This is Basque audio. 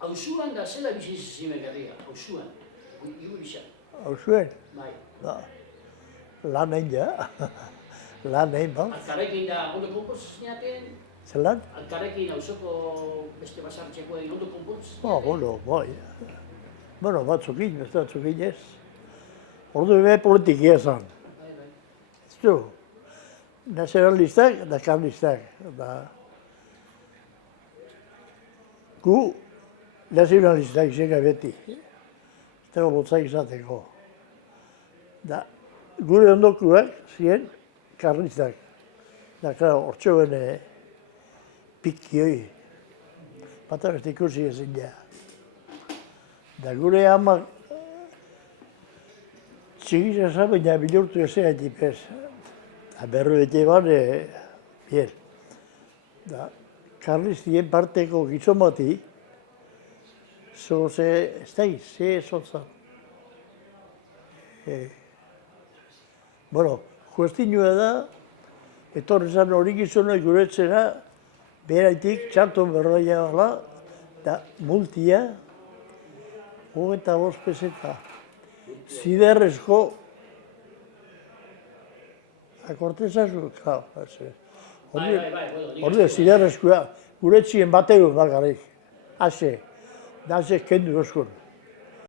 Hauzuan da zela bizi zimen herria, hauzuan, iru bisa. Hauzuen, Bai. lan egin ja. Lan egin, ba. Alkarrekin da ondo konpontz zinaten, Zelan? alkarrekin hauzoko beste basartxeko egin ondo konpontz Bueno, bai. Bueno, batzukin, beste batzukin ez. Ordu ebe politikia esan. Bai, bai. Ez du, nazionalistak eta karlistak. Gu nazionalistak izan beti. Ez dago botzak izateko. Da, gure ondokuak ziren karlistak. Da, klaro, hortxoen pikioi. Bata beste ikusi ezin ja. Da, gure amak txigiza zabeina bilurtu ezea tipez. Berro bete ban, bien. Da, karlistien parteko gizon bati, ze, ez da ze zotzan. Bueno, kuestinua da, etorri zan hori gizona guretzera, beraitik txarton berroia bala, da multia, 25 peseta. Ziderrezko, akortezazu, hori ziderrezkoa, guretzien bateu bakarrik, ase, da ase kendu oskun.